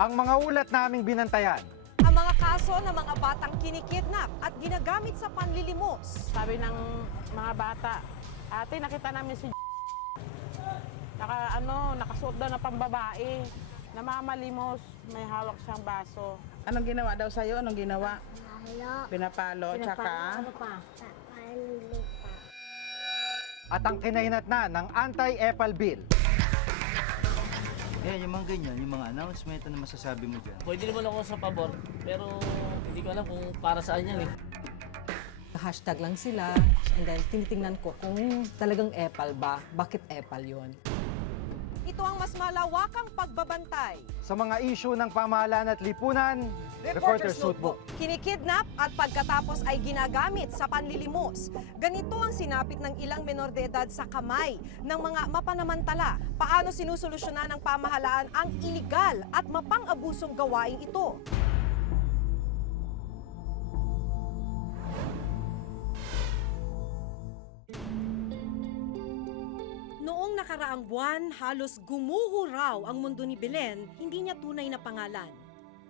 Ang mga ulat naming binantayan. Ang mga kaso ng mga batang kinikidnap at ginagamit sa panlilimos. Sabi ng mga bata, ate, nakita namin si nakasuot daw na pambabae, namamalimos, may hawak siyang baso. Anong ginawa daw sa'yo? Anong ginawa? Pinapalo. Tsaka? At ang kinahinatnan ng anti-EPAL bill. Yan, yung mga ganyan, yung mga announcement, ano masasabi mo dyan? Pwede naman ako sa pabor, pero hindi ko alam kung para saan yan eh. Hashtag lang sila, and then tinitingnan ko kung talagang EPAL ba, bakit EPAL yon. Ito ang mas malawakang pagbabantay. Sa mga issue ng pamahalaan at lipunan, Reporter's Notebook. Kinikidnap at pagkatapos ay ginagamit sa panlilimos. Ganito ang sinapit ng ilang menor de edad sa kamay ng mga mapanamantala. Paano sinusolusyonan ng pamahalaan ang iligal at mapang-abusong gawain ito? Noong nakaraang buwan, halos gumuho raw ang mundo ni Belen, hindi niya tunay na pangalan.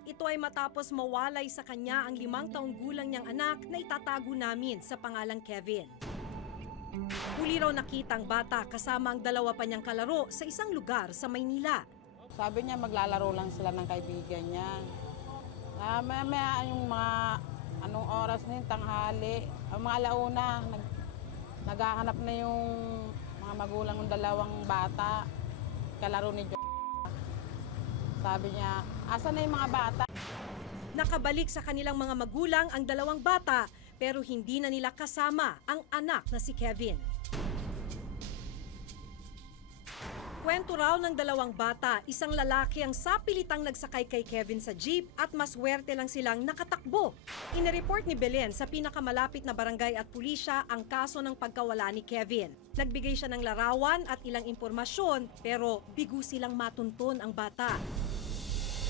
Ito ay matapos mawalay sa kanya ang 5 taong gulang niyang anak na itatago namin sa pangalang Kevin. Huli raw nakita ang bata kasama ang 2 pa niyang kalaro sa isang lugar sa Maynila. Sabi niya maglalaro lang sila ng kaibigan niya. Maya yung mga anong oras na yun, tanghali, ang mga alauna, naghahanap na yung mga magulang ng 2 bata, kalaro ni Sabi niya, asan na yung mga bata? Nakabalik sa kanilang mga magulang ang 2 bata pero hindi na nila kasama ang anak na si Kevin. Kwento raw ng 2 bata, isang lalaki ang sapilitang nagsakay kay Kevin sa jeep at maswerte lang silang nakatakbo. Inireport ni Belen sa pinakamalapit na barangay at pulisya ang kaso ng pagkawala ni Kevin. Nagbigay siya ng larawan at ilang impormasyon pero bigo silang matunton ang bata.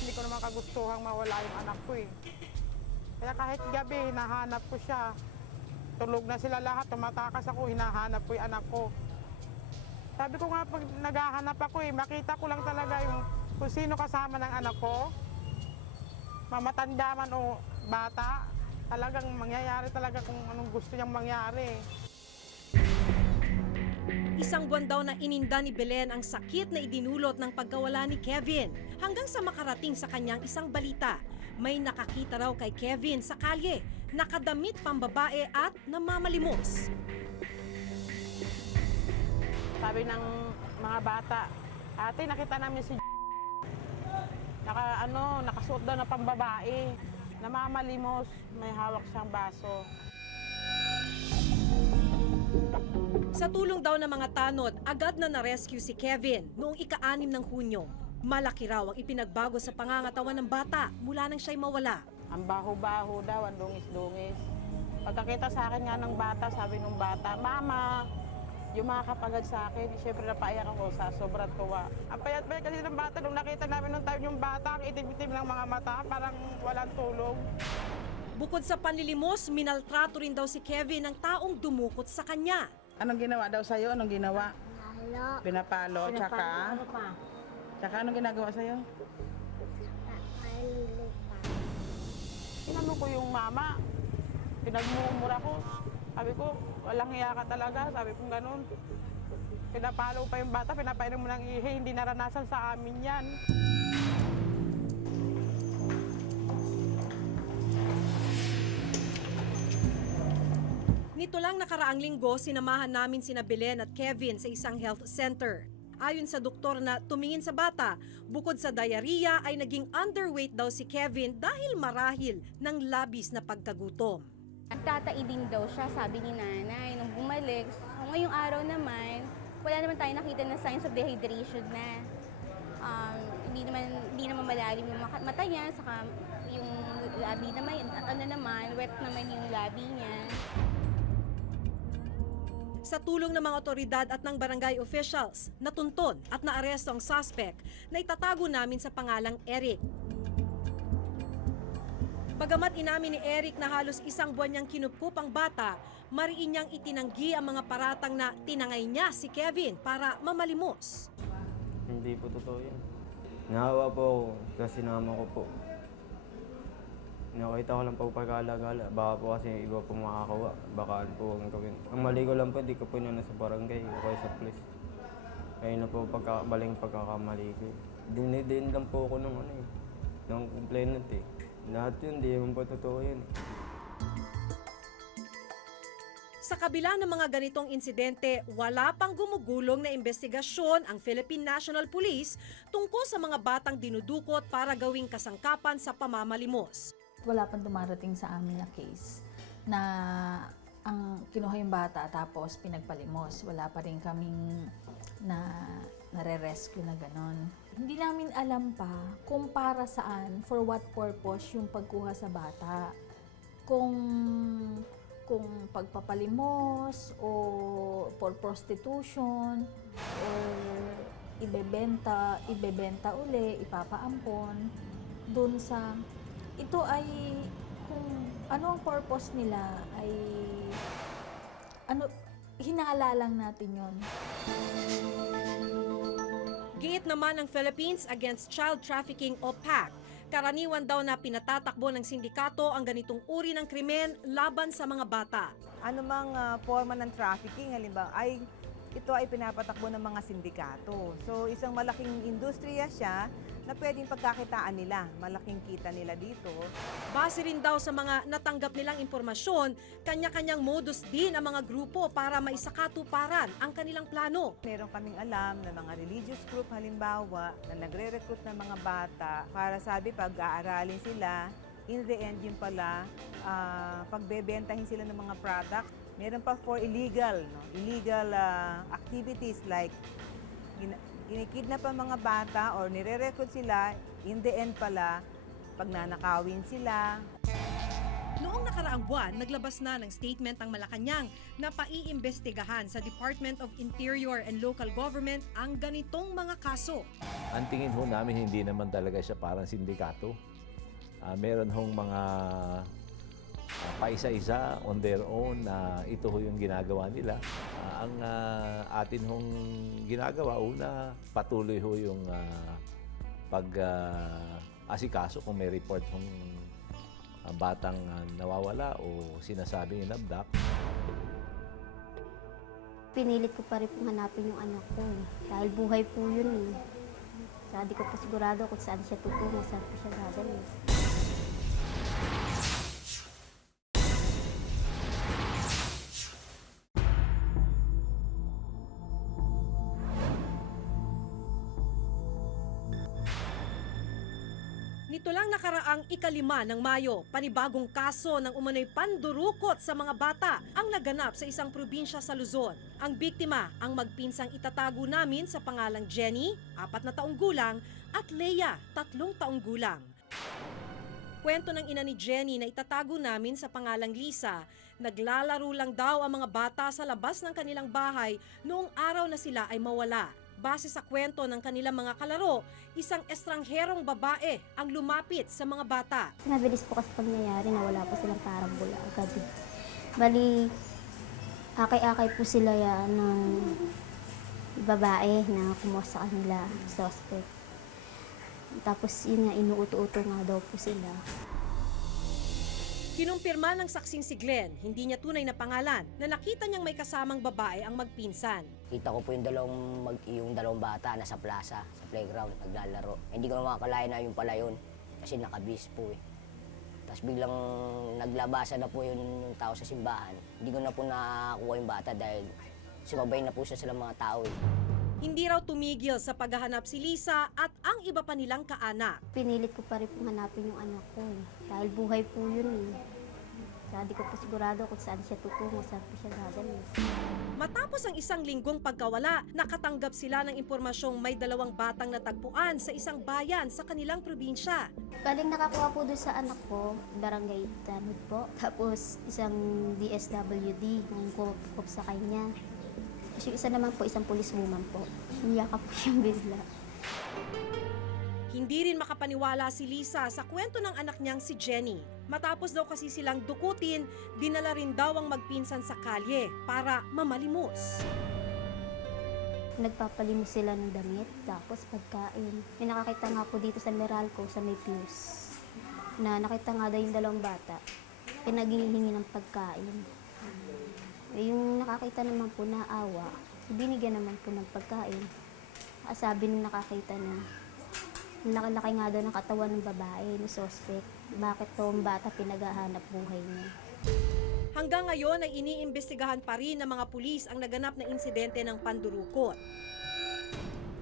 Hindi ko naman kagustuhang mawala yung anak ko eh. Kaya kahit gabi, hinahanap ko siya. Tulog na sila lahat, tumatakas ako, hinahanap ko yung anak ko. Sabi ko nga pag naghahanap ako eh, makita ko lang talaga yung kung sino kasama ng anak ko. Mamatanda man o bata, talagang mangyayari talaga kung anong gusto niyang mangyari. Isang buwan daw na ininda ni Belen ang sakit na idinulot ng pagkawala ni Kevin hanggang sa makarating sa kanyang isang balita. May nakakita raw kay Kevin sa kalye, nakadamit pambabae at namamalimos. Sabi ng mga bata, ate, nakita namin si nakasuot daw na pambabae, namamalimos, may hawak siyang baso. Sa tulong daw ng mga tanod, agad na na-rescue si Kevin noong ika-6 ng Hunyo. Malaki raw ang ipinagbago sa pangangatawan ng bata mula nang siya'y mawala. Ang baho-baho daw, ang dungis-dungis. Pagkakita sa akin nga ng bata, sabi ng bata, Mama, yumakap agad sa akin. Siyempre napaiyak ako sa sobrang tuwa. Ang payat-payat kasi ng bata, nung nakita namin nung time yung bata, ang itim-itim ng mga mata, parang walang tulog. Bukod sa panlilimos, minaltrato rin daw si Kevin ng taong dumukot sa kanya. Anong ginawa daw sa'yo? Anong ginawa? Pinapalo. Tsaka? Tsaka anong ginagawa sa'yo? Tinanong ko yung mama. Pinagmumura ko. Sabi ko, walang hiya ka talaga. Sabi ko ganun. Pinapalo pa yung bata, pinapainom mo ng ihi. Hindi naranasan sa amin yan. Nito lang nakaraang linggo, sinamahan namin sina Belen at Kevin sa isang health center. Ayon sa doktor na tumingin sa bata, bukod sa diarrhea ay naging underweight daw si Kevin dahil marahil ng labis na pagkagutom. Nagtatai din daw siya, sabi ni nanay, nung bumalik. So, ngayong araw naman, wala naman tayo nakita na signs of dehydration na. Hindi naman malalim yung mata niya, saka yung labi naman, wet naman yung labi niya. Sa tulong ng mga otoridad at ng barangay officials, natunton at naaresto ang suspect na itatago namin sa pangalang Eric. Bagamat inamin ni Eric na halos 1 buwan niyang kinupkup ang bata, mariin niyang itinanggi ang mga paratang na tinangay niya si Kevin para mamalimos. Hindi po totoo yun. Nahawa po ako kasi sinama ko po. Nakita ko lang po pagkala-gala. Baka po kasi iba po makakawa. Baka ano po ang gawin. Ang mali ko lang po, di ko po na sa barangay o kaya sa police. Ayun na po baling pagkakamali ko. Din lang po ako ng ng complainant eh. Lahat yun, di naman po totoo yun eh. Sa kabila ng mga ganitong insidente, wala pang gumugulong na investigasyon ang Philippine National Police tungkol sa mga batang dinudukot para gawing kasangkapan sa pamamalimos. Wala pang dumarating sa amin na case na ang kinuha yung bata tapos pinagpalimos. Wala pa rin kaming nare-rescue na ganon. Hindi namin alam pa kung para saan, for what purpose yung pagkuha sa bata. Kung pagpapalimos o for prostitution or ibebenta uli, ipapaampon dun sa ito ay kung ano ang purpose nila ay hinala lang natin yon. Giit naman ng Philippines Against Child Trafficking o PAC. Karaniwan daw na pinatatakbo ng sindikato ang ganitong uri ng krimen laban sa mga bata. Ano mang forma ng trafficking, halimbawa, ito ay pinapatakbo ng mga sindikato. So isang malaking industriya siya na pwedeng pagkakitaan nila, malaking kita nila dito. Base rin daw sa mga natanggap nilang impormasyon, kanya-kanyang modus din ang mga grupo para maisakatuparan ang kanilang plano. Meron kaming alam na mga religious group halimbawa na nagre-recruit ng mga bata para sabi pag-aaralin sila, in the end yun pala, pagbebentahin sila ng mga product. Meron pa for illegal activities like kinikidnap ang mga bata or nire-recruit sila, in the end pala, pagnanakawin sila. Noong nakaraang buwan, naglabas na ng statement ang Malacanang na paiimbestigahan sa Department of Interior and Local Government ang ganitong mga kaso. Ang tingin ho namin hindi naman talaga siya parang sindikato. Meron hong mga paisa-isa on their own na ito ho yung ginagawa nila. Ang atin hong ginagawa, una, patuloy ho yung pag-asikaso kung may report hong batang nawawala o sinasabing inabduct. Pinilit ko pa rin pong hanapin yung anak ko. Dahil buhay po yun eh. Saka di ko pa sigurado kung saan siya tutungo, saan po siya dadalhin. Nito lang nakaraang ika-5 ng Mayo, panibagong kaso ng umano'y pandurukot sa mga bata ang naganap sa isang probinsya sa Luzon. Ang biktima ang magpinsang itatago namin sa pangalang Jenny, 4 na taong gulang, at Leia, 3 taong gulang. Kwento ng ina ni Jenny na itatago namin sa pangalang Lisa, naglalaro lang daw ang mga bata sa labas ng kanilang bahay noong araw na sila ay mawala. Base sa kwento ng kanilang mga kalaro, isang estrangherong babae ang lumapit sa mga bata. Mabilis po kasi pangyayari na wala po silang parabol agad. Bali, akay-akay po sila yan ng babae na kumuha sa kanila, suspect. Tapos yun nga, inuuto-uto nga daw po sila. Kinumpirma ng saksing si Glenn, hindi niya tunay na pangalan, na nakita niyang may kasamang babae ang magpinsan. Kita ko po yung dalawang bata nasa plaza, sa playground, naglalaro. Hindi ko na makakalain na yung pala yun, kasi nakabis po eh. Tapos biglang naglabasan na po yung tao sa simbahan. Hindi ko na po nakakuha yung bata dahil sumabay na po siya sa mga tao eh. Hindi raw tumigil sa paghahanap si Lisa at ang iba pa nilang kaanak. Pinilit ko pa rin pong hanapin yung anak ko eh. Dahil buhay po yun eh. Kaya di ko pa sigurado kung saan siya tutungo, saan po siya dadalhin. Matapos ang 1 linggong pagkawala, nakatanggap sila ng impormasyong may 2 batang natagpuan sa isang bayan sa kanilang probinsya. Baling nakakuha po doon sa anak ko, barangay Tanod po. Tapos isang DSWD, ngayon ko sa kanya. Yung isa naman po, isang policewoman po. Niyakap po siyang bigla. Hindi rin makapaniwala si Lisa sa kwento ng anak niyang si Jenny. Matapos daw kasi silang dukutin, dinala rin daw ang magpinsan sa kalye para mamalimos. Nagpapalimos sila ng damit, tapos pagkain. May nakakita nga po dito sa Meralco, sa may Pius, na nakita nga daw yung dalawang bata, pinaghihingi ng pagkain. Yung nakakita naman po na awa, binigyan naman po ng pagkain. Sabi nung nakakita na, laki-laki nga daw ng katawan ng babae, ni suspect. Bakit to ang bata pinaghahanap buhay niya? Hanggang ngayon ay iniimbestigahan pa rin ng mga pulis ang naganap na insidente ng pandurukot.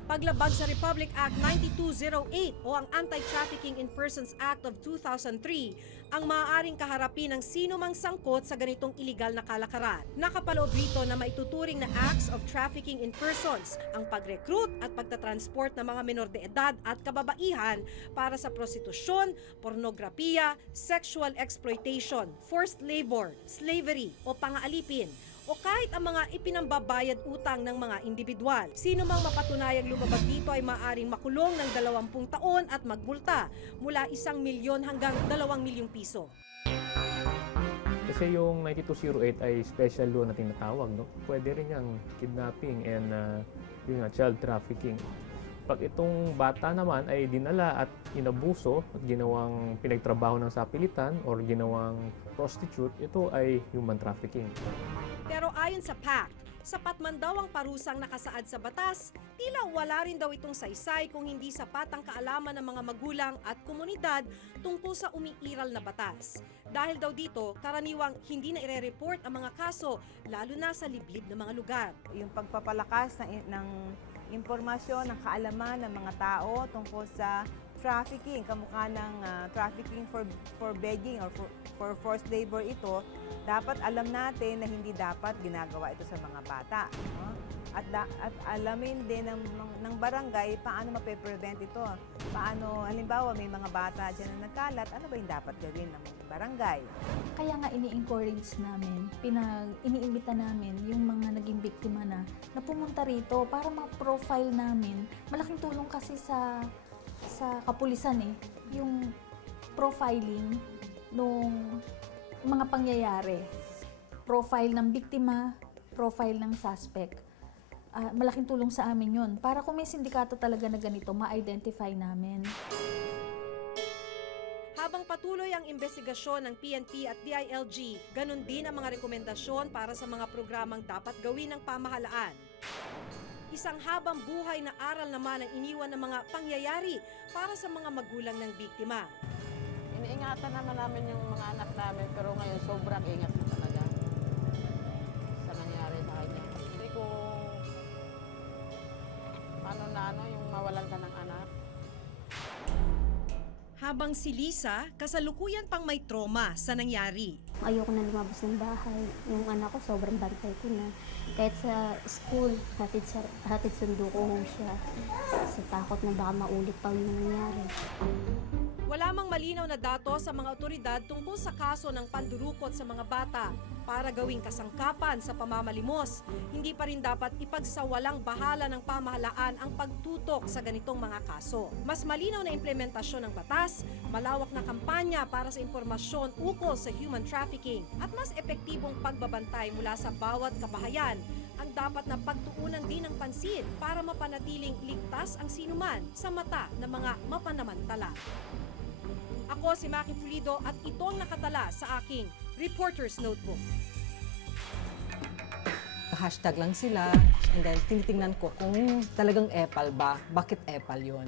Paglabag sa Republic Act 9208 o ang Anti-Trafficking in Persons Act of 2003 ang maaaring kaharapin ng sino mang sangkot sa ganitong iligal na kalakaran. Nakapaloob rito na maituturing na acts of trafficking in persons ang pag-recruit at pagtatransport ng mga menor de edad at kababaihan para sa prostitusyon, pornografiya, sexual exploitation, forced labor, slavery o pangaalipin, o kahit ang mga ipinambabayad utang ng mga individual. Sino mang mapatunayang lumabag dito ay maaaring makulong ng 20 taon at magmulta mula 1 milyon hanggang 2 milyong piso. Kasi yung 9208 ay special law na tinatawag, no? Pwede rin yung kidnapping and yung child trafficking. Pag itong bata naman ay dinala at inabuso at ginawang pinagtrabaho ng sapilitan or ginawang prostitute, ito ay human trafficking. Pero ayon sa PAC, sapat man daw ang parusang nakasaad sa batas, tila wala rin daw itong saysay kung hindi sapat ang kaalaman ng mga magulang at komunidad tungkol sa umiiral na batas. Dahil daw dito, karaniwang hindi na ire-report ang mga kaso, lalo na sa liblib na mga lugar. Yung pagpapalakas ng impormasyon, ng kaalaman ng mga tao tungkol sa trafficking, kamukha ng trafficking for begging or for forced labor ito, dapat alam natin na hindi dapat ginagawa ito sa mga bata. No? At alamin din ng barangay paano mape-prevent ito. Paano, halimbawa, may mga bata dyan na nagkalat, ano ba yung dapat gawin ng barangay? Kaya nga ini-encourage namin, iniimbita namin yung mga naging biktima na pumunta rito para ma-profile namin. Malaking tulong kasi sa kapulisan yung profiling nung mga pangyayari. Profile ng biktima, profile ng suspect. Malaking tulong sa amin yun. Para kung may sindikato talaga na ganito, ma-identify namin. Habang patuloy ang investigasyon ng PNP at DILG, ganun din ang mga rekomendasyon para sa mga programang dapat gawin ng pamahalaan. Isang habang buhay na aral naman ang iniwan ng mga pangyayari para sa mga magulang ng biktima. Iniingatan naman namin yung mga anak namin, pero ngayon sobrang ingat ko talaga sa nangyari sa kanya. Hindi ko yung mawalan ka ng anak. Habang si Lisa, kasalukuyan pang may trauma sa nangyari. Ayoko na lumabas ng bahay. Yung anak ko, sobrang bantay ko na. Kahit sa school, hatid sundo ko siya. Sa takot na baka maulit pa yung nangyari. Wala mang malinaw na datos sa mga otoridad tungkol sa kaso ng pandurukot sa mga bata para gawing kasangkapan sa pamamalimos. Hindi pa rin dapat ipagsawalang bahala ng pamahalaan ang pagtutok sa ganitong mga kaso. Mas malinaw na implementasyon ng batas, malawak na kampanya para sa impormasyon ukol sa human trafficking at mas epektibong pagbabantay mula sa bawat kabahayan ang dapat na pagtuunan din ng pansin para mapanatiling ligtas ang sinuman sa mata ng mga mapanamantala. Ako si Maki Pulido at ito ang nakatala sa aking Reporter's Notebook. Hashtag lang sila and then tinitingnan ko kung talagang epal ba, bakit epal yun.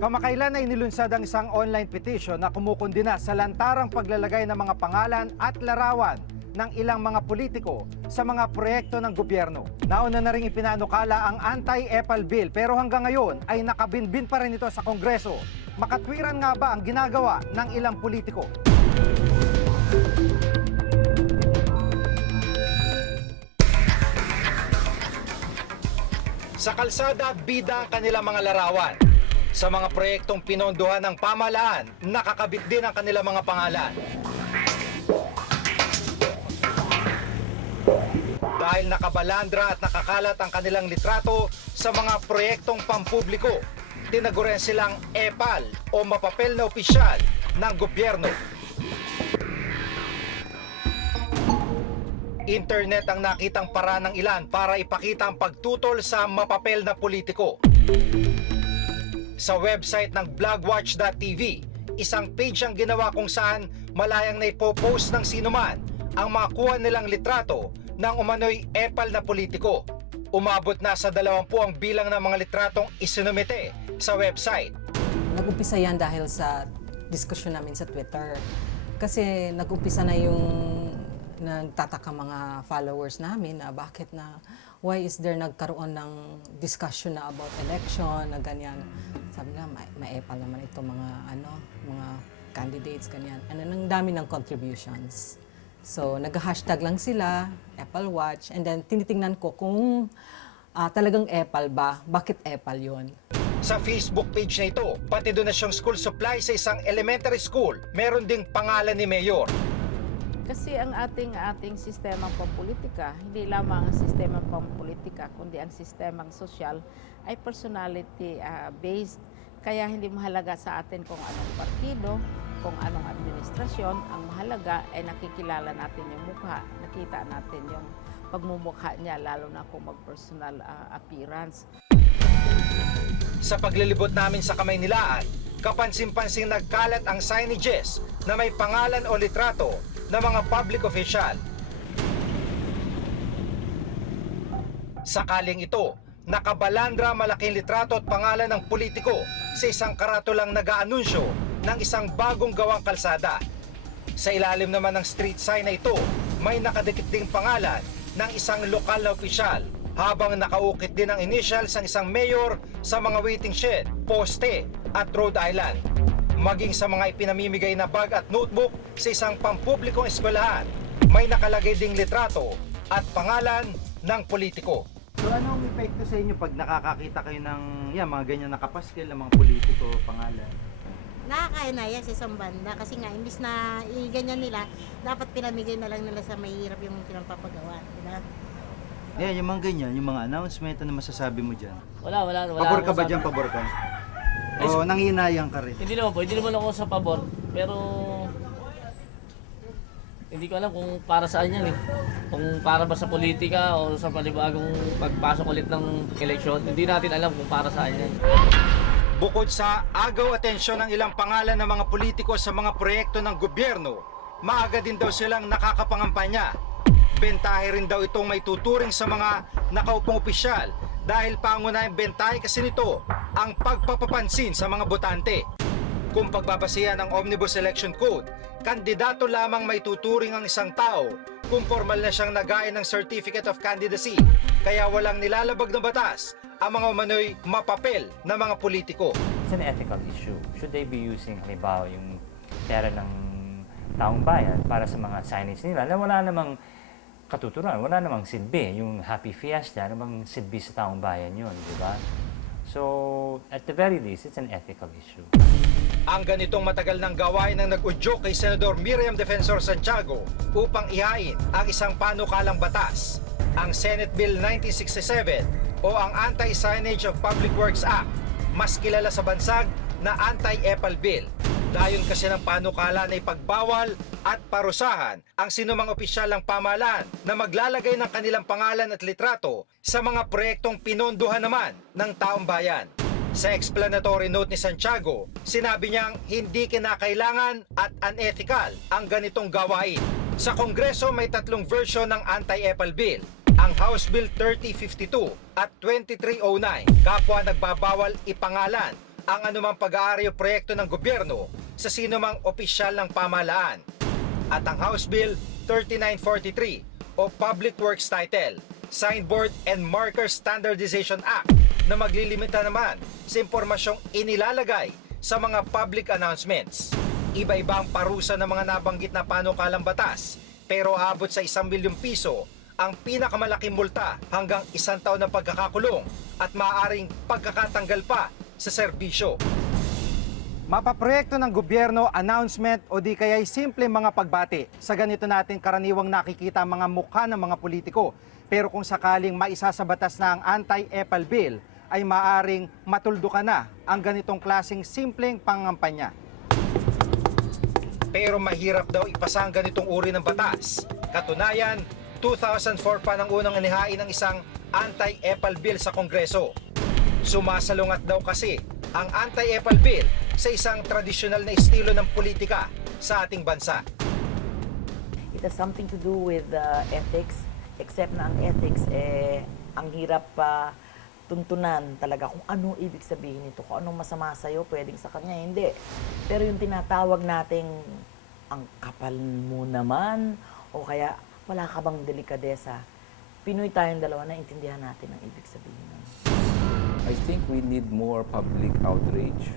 Kamakailan ay nilunsad ang isang online petition na kumukundina sa lantarang paglalagay ng mga pangalan at larawan ng ilang mga politiko sa mga proyekto ng gobyerno. Nauna na rin ipinanukala ang anti-EPAL bill pero hanggang ngayon ay nakabinbin pa rin ito sa Kongreso. Makatwiran nga ba ang ginagawa ng ilang politiko? Sa kalsada, bida ang kanilang mga larawan. Sa mga proyektong pinondohan ng pamahalaan, nakakabit din ang kanilang mga pangalan. Dahil nakabalandra at nakakalat ang kanilang litrato sa mga proyektong pampubliko, tinaguren silang EPAL o mapapel na opisyal ng gobyerno. Internet ang nakitang paraan ng ilan para ipakita ang pagtutol sa mapapel na politiko. Sa website ng blogwatch.tv, isang page ang ginawa kung saan malayang na ipopost ng sinuman ang mga kuha nilang litrato ng umano'y epal na politiko. Umabot na sa 20 ang bilang ng mga litratong isinumite sa website. Nag-umpisa yan dahil sa diskusyon namin sa Twitter. Kasi nag-umpisa na yung nagtataka mga followers namin na bakit na why is there nagkaroon ng discussion na about election na ganyan. Sabi na maepal naman ito mga candidates ganyan. Ang dami ng contributions. So nag-hashtag lang sila, Apple Watch, and then tinitingnan ko kung talagang epal ba, bakit epal yon. Sa Facebook page na ito, pati donasyong school supply sa isang elementary school, meron ding pangalan ni Mayor. Kasi ang ating sistemang pampolitika, hindi lamang ang sistemang pampolitika, kundi ang sistemang sosyal ay personality-based. Kaya hindi mahalaga sa atin kung anong partido, kung anong administrasyon. Ang mahalaga ay nakikilala natin yung mukha, nakita natin yung pagmumukha niya, lalo na kung mag-personal appearance. Sa paglilibot namin sa Kamaynilaan, kapansin-pansing nagkalat ang signages na may pangalan o litrato ng mga public official. Sakaling ito, nakabalandra malaking litrato at pangalan ng politiko sa isang karatulang nag-aanunsyo ng isang bagong gawang kalsada. Sa ilalim naman ng street sign na ito, may nakadikit ding pangalan ng isang lokal na opisyal, habang nakaukit din ang initials ng isang mayor sa mga waiting shed, poste at Rhode Island. Maging sa mga ipinamimigay na bag at notebook sa isang pampublikong eskwelahan, may nakalagay ding litrato at pangalan ng politiko. So ano ang epekto sa inyo pag nakakakita kayo ng mga ganyan nakapaskil ng mga politiko, pangalan? Nakakainaya sa isang banda kasi nga imbis na i-ganyan nila, dapat pinamigay na lang nila sa mahirap yung pinapapagawa, diba? Yan, yung mga ganyan, yung mga announcement, ano masasabi mo dyan? Wala. Pabor ka ba dyan, pabor ka? O nanginayang ka rin? Hindi naman ako sa pabor, pero hindi ko alam kung para saan yan eh. Kung para ba sa politika o sa panibagong pagpasok ulit ng eleksyon, hindi natin alam kung para saan yan. Bukod sa agaw atensyon ng ilang pangalan ng mga politiko sa mga proyekto ng gobyerno, maaga din daw silang nakakapangampanya. Bentahe rin daw itong may tuturing sa mga nakaupong opisyal dahil pangunahing bentahe kasi nito ang pagpapapansin sa mga botante. Kung pagbabasihan ng Omnibus Election Code, kandidato lamang may tuturing ang isang tao kung formal na siyang nagain ng Certificate of Candidacy, kaya walang nilalabag na batas ang mga umano'y mapapel na mga politiko. It's an ethical issue. Should they be using, halimbawa, yung pera ng taong bayan para sa mga signage nila na wala namang katuturan, wala namang silbi. Yung Happy Fiesta, namang silbi sa taong bayan yun, di ba? So, at the very least, it's an ethical issue. Ang ganitong matagal ng gawain ang nag-udyok kay Senador Miriam Defensor Santiago upang ihain ang isang panukalang batas, ang Senate Bill 1967 o ang Anti-Signage of Public Works Act, mas kilala sa bansag na Anti-EPAL Bill. Dayon kasi ng panukala na ipagbawal at parusahan ang sinumang opisyal ng pamahalaan na maglalagay ng kanilang pangalan at litrato sa mga proyektong pinondohan naman ng taong bayan. Sa explanatory note ni Santiago, sinabi niyang hindi kinakailangan at unethical ang ganitong gawain. Sa Kongreso may tatlong version ng Anti-EPAL Bill, ang House Bill 3052 at 2309. Kapwa nagbabawal ipangalan ang anumang pag-aari o proyekto ng gobyerno sa sinumang opisyal ng pamahalaan. At ang House Bill 3943 o Public Works Title, Signboard and Marker Standardization Act na maglilimita naman sa impormasyong inilalagay sa mga public announcements. Iba-iba ang parusa ng mga nabanggit na panukalang batas, pero aabot sa 1 milyong piso ang pinakamalaking multa hanggang 1 taon na pagkakakulong at maaaring pagkakatanggal pa sa serbisyo. Mapaproyekto ng gobyerno, announcement o di kaya'y simple mga pagbati. Sa ganito natin karaniwang nakikita ang mga mukha ng mga politiko. Pero kung sakaling maisa sa batas na ang Anti-EPAL Bill, ay maaring matuldukan na ang ganitong klaseng simpleng pangampanya. Pero mahirap daw ipasa ang ganitong uri ng batas. Katunayan, 2004 pa nang unang inihain ng isang anti-EPAL bill sa Kongreso. Sumasalungat daw kasi ang anti-EPAL bill sa isang tradisyonal na estilo ng politika sa ating bansa. It has something to do with ethics, except na ang ethics, ang hirap pa tuntunan talaga kung ano ibig sabihin nito, kung anong masama sa'yo, pwedeng sa kanya, hindi. Pero yung tinatawag nating ang kapal mo naman, o kaya wala ka bang delikadesa, Pinoy tayong dalawa na intindihan natin ang ibig sabihin nun. I think we need more public outrage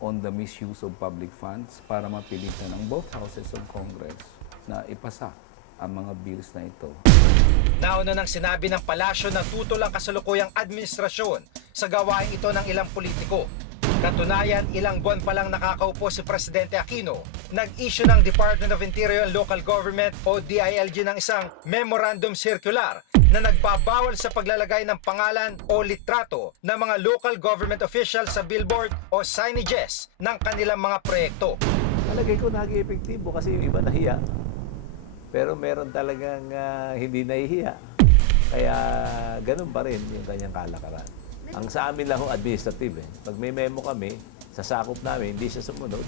on the misuse of public funds para mapilitan ng both houses of Congress na ipasa ang mga bills na ito. Nauna nang sinabi ng palasyo na tutol ang kasalukuyang administrasyon sa gawain ito ng ilang politiko. Katunayan, ilang buwan pa lang nakakaupo si Presidente Aquino, nag-issue ng Department of Interior and Local Government o DILG ng isang memorandum circular na nagbabawal sa paglalagay ng pangalan o litrato ng mga local government officials sa billboard o signages ng kanilang mga proyekto. Palagay ko naging epektibo kasi yung iba nahiya. Pero meron talagang hindi nahihiya. Kaya ganun pa rin yung kanyang kalakaran. Ang sa amin lang administrative. Pag may memo kami, sasakop namin, hindi siya sumunod.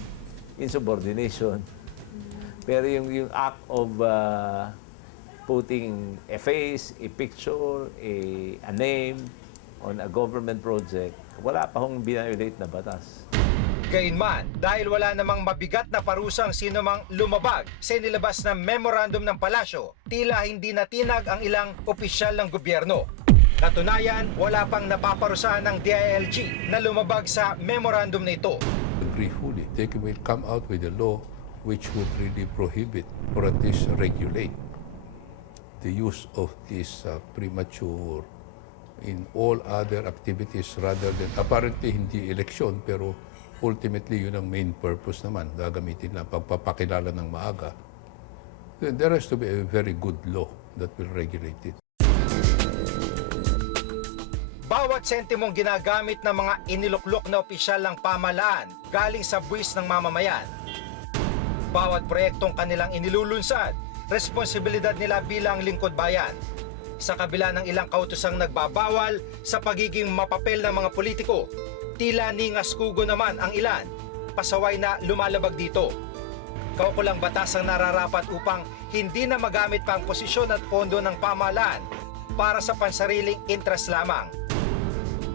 Insubordination. Pero yung act of putting a face, a picture, a name on a government project, wala pa hong binayolate na batas. Gayunman, dahil wala namang mabigat na parusang sino mang lumabag sa inilabas na memorandum ng palasyo, tila hindi natinag ang ilang opisyal ng gobyerno. Katunayan, wala pang napaparusahan ng DILG na lumabag sa memorandum na ito. Briefly, they will come out with a law which would really prohibit or at least regulate the use of this premature in all other activities rather than apparently hindi eleksyon pero ultimately yun ang main purpose naman, gagamitin lang pagpapakilala ng maaga. Then there has to be a very good law that will regulate it. Bawat sentimong ginagamit ng mga iniluklok na opisyal ng pamahalaan galing sa buwis ng mamamayan. Bawat proyektong kanilang inilulunsad, responsibilidad nila bilang lingkod bayan. Sa kabila ng ilang kautosang nagbabawal sa pagiging mapapel ng mga politiko, tila ningas-kugo naman ang ilan, pasaway na lumalabag dito. Kaukulang batas ang nararapat upang hindi na magamit pa ang posisyon at pondo ng pamahalaan para sa pansariling interest lamang.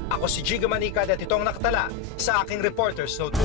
Ako si Giga Manicad at itong nakatala sa aking Reporter's Notebook.